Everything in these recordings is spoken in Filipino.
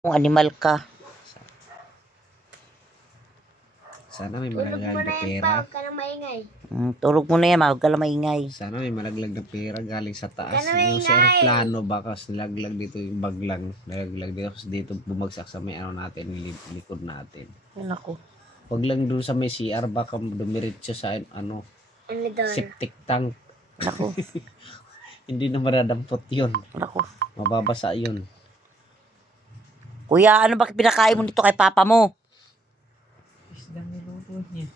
Kung animal ka. Sana may Tulog malaglag mo na na yan pera. pa, huwag ka nang maingay. Tulog mo na yan, huwag ka lang maingay. Sana may malaglag na pera galing sa taas. Huwag ka na Yung sa maingay. aeroplano baka nilaglag dito yung baglang. Nilaglag dito kasi dito bumagsak sa may ano natin, likod natin. Yan ako. Wag lang doon sa may CR baka dumiretso sa ano, Ano doon? septic tank. Nako. Hindi na madadampot yun. Nako. Mababasa yun. Kuya, ano bakit pinakain mo dito kay papa mo? Isdang niluto niya.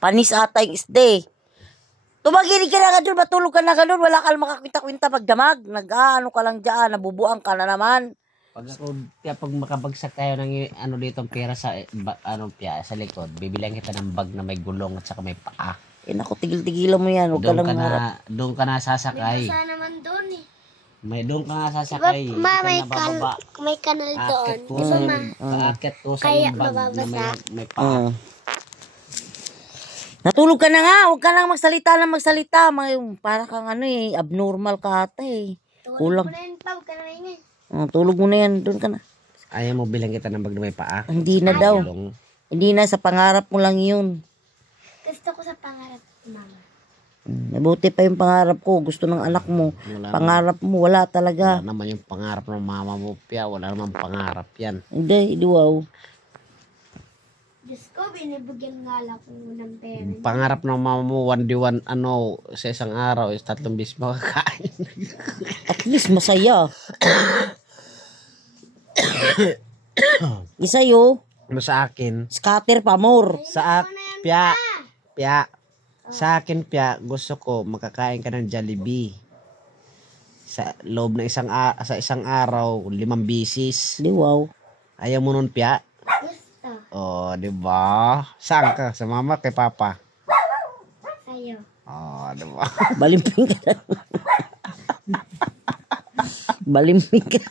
Panis ata yung isde. Tumaginig ka na nga doon, matulog ka na nga doon, wala ka lang makakwinta-kwinta pagdamag. Nag-ano ka lang dyan, nabubuang ka na naman. Pag ako, pag makabagsak tayo ng ano dito ang pera sa sa likod, bibilang kita ng bag na may gulong at saka may paa. Naku, tigil-tigilan mo yan, huwag ka lang harap. Doon ka na sasakay. May basa naman doon eh. Doon ka na sasakay. Diba, ma, Hindi ka na bababa. may kanal doon. Aakyat ko Diba, sa ma? aakyat ko sa Kaya yung bag na mababasa. may paa. Natulog ka na nga, huwag ka lang magsalita. Para kang ano eh, abnormal ka ata eh. Tulog mo na yan pa, huwag ka nang maingay. Tulog mo na yan, doon ka na. Ayaw mo bilang kita ng bag na may paa. Hindi na daw. Gulong. Hindi na, sa pangarap mo lang yun. Gusto ko sa pangarap ko, mama. Mabuti pa yung pangarap ko, gusto ng anak mo. Pangarap mo, wala talaga. Wala naman yung pangarap ng mama mo, Pia. Wala naman pangarap yan. Hindi, wow. Diyos ko, binibigyan nga lang ko ng pera. Pangarap ng mama mo, 1D1, sa isang araw, is 3 bis makakain. At least masaya. Isa yo, Ano sa akin? scatter pa more. Pia, sa akin, Pia, gusto ko makakain ka ng Jollibee. Sa loob ng sa isang araw, 5 bisis. Di wow. Ayaw mo nun, Pia? Gusto. Oh, di ba? Saan ka? Sa mama, kay papa? Sa'yo. Oh, di ba? Balimping ka na. Balimbing ka.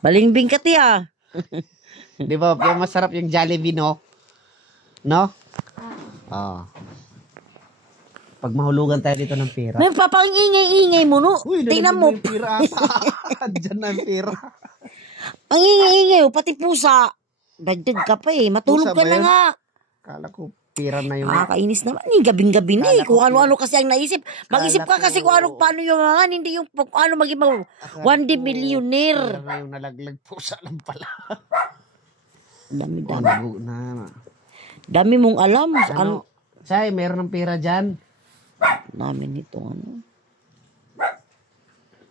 Balimbing ka tiya. Di ba, Pia, masarap yung Jollibee, no? No? Oh. Pag mahulugan tayo dito ng pera. May papang ingay-ingay mo no. Tingnan mo. Pira Diyan na yung pera. Ang ingay-ingay mo, pati pusa. Dagdag ka pa eh. Matulog Pusa ka ba na yun? nga. Kala ko pira na yung... Nakakainis naman eh. Gabing-gabi na eh. Kala ko Kung ano-ano kasi ang naisip. Mag-isip ka Kala kasi ko- kung ano, paano yung mga, hindi yung ano maging one day millionaire. Pira na yung nalaglag pusa lang pala. Dami-dami. na. Dami mong alam. Ano? Ano? Say, meron ng pera dyan. Namin ito ano.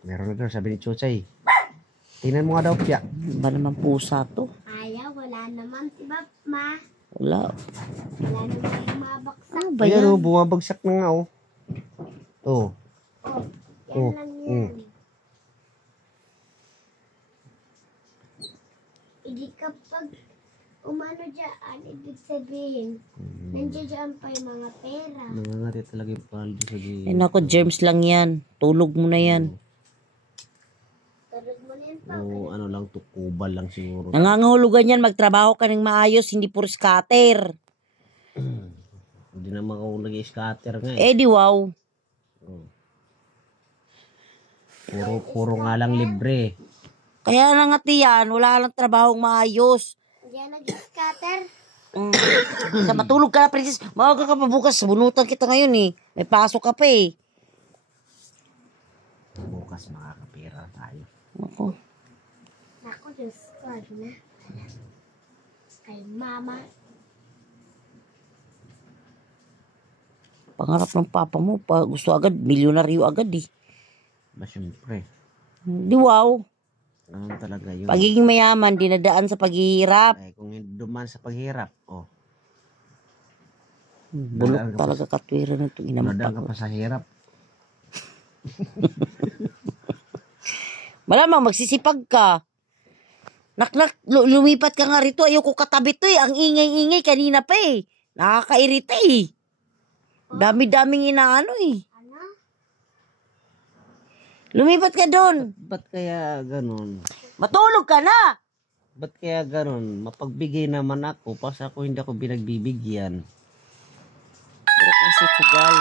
Meron na daw, sabi ni Chuchay. Tingnan mo nga daw, Pia. Ba naman pusa to? Ayaw, wala naman. Diba, ma? Wala. Wala naman yung mabaksak. Ano ba Ayan, yan? oh, bumabagsak na nga, oh. Oh. Yan Oh, lang yan. Hindi kapag umano dyan, ibig sabihin, nandiyan dyan pa yung mga pera. Nangangati talaga yung paldo sa Eh nako, germs lang yan. Tulog mo na yan. Tulog mo na yan pa. O ano lang, tukubal lang siguro. Nangangahulugan yan, magtrabaho ka ng maayos, hindi puro scatter. Hindi na makahulog yung scatter nga eh. Eh di wow. Puro nga lang libre. Kaya na nga tiyan, wala lang trabahong maayos. Diyan nag-scatter. Sa matulog ka na, princess. Maaga ka pa bukas. Bunutan kita ngayon eh. May pasok ka pa eh. Bukas makakapira tayo. Ako. Ako, Diyos ko, na. Kay mama. Pangarap ng papa mo, gusto agad, milyonaryo agad eh. Ba syempre. Di wow. Ganun talaga yun. Pagiging mayaman, dinadaan sa paghihirap. Ay, kung duman sa paghirap, oh. Bulok talaga katwira na itong Nadaan ka inampak. pa sa hirap. Malamang magsisipag ka. Lumipat ka nga rito. Ayoko katabi to eh. Ang ingay-ingay kanina pa eh. Nakakairita eh. Dami-daming inaano eh. Ano? Lumipat ka doon. Ba't kaya ganun? Matulog ka na. Ba't kaya ganun? Mapagbigay naman ako, pas ako hindi ako binagbibigyan. Pero kasi sugal.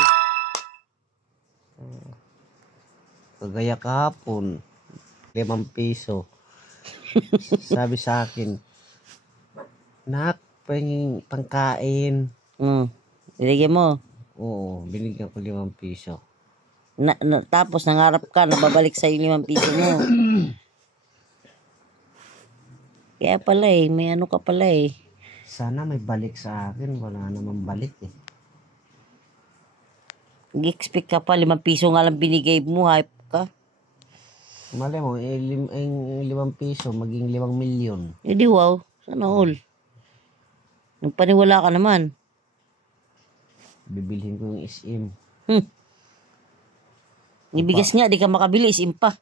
Kagaya kahapon, 5 piso. Sabi sa akin, nak, pahinging pangkain. Binigyan mo. Oo, binigyan ko 5 piso. Tapos nangarap ka, nababalik sa 5 piso mo. Kaya pala may ano ka pala Sana may balik sa akin. Wala namang balik eh. Nag-expect ka pa, 5 piso nga lang binigay mo, hype ka. Malay mo, 5 piso, maging 5 milyon. Eh di wow, sana all. Nung paniwala ka naman. Bibilhin ko yung SM. Ibigas nga, di ka makabili, isim pa.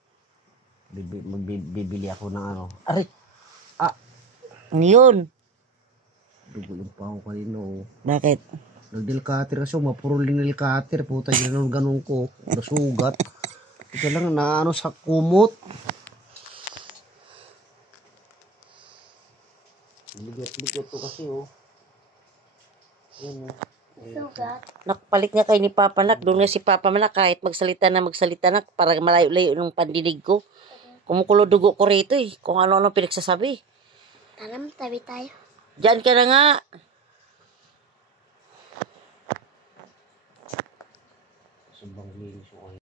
Bibili ako ng ano. Aray! Ano yun? Dugo yung pa ako kanino. Bakit? Nagdilkater kasi, mapuruling nilkater. Puta, ganun ko. Nasugat. Ito lang, naano sa kumot. Ligat-ligat to kasi, oh. Yan, oh. Sugat. Nakpalit nga kay ni Papa Nak. Doon nga si Papa Nak, kahit magsalita na para malayo-layo ng pandinig ko. Kumukulo dugo ko rito kung ano-ano pinagsasabi. Tara, tabi tayo. Diyan ka na nga. Sumbang linis yung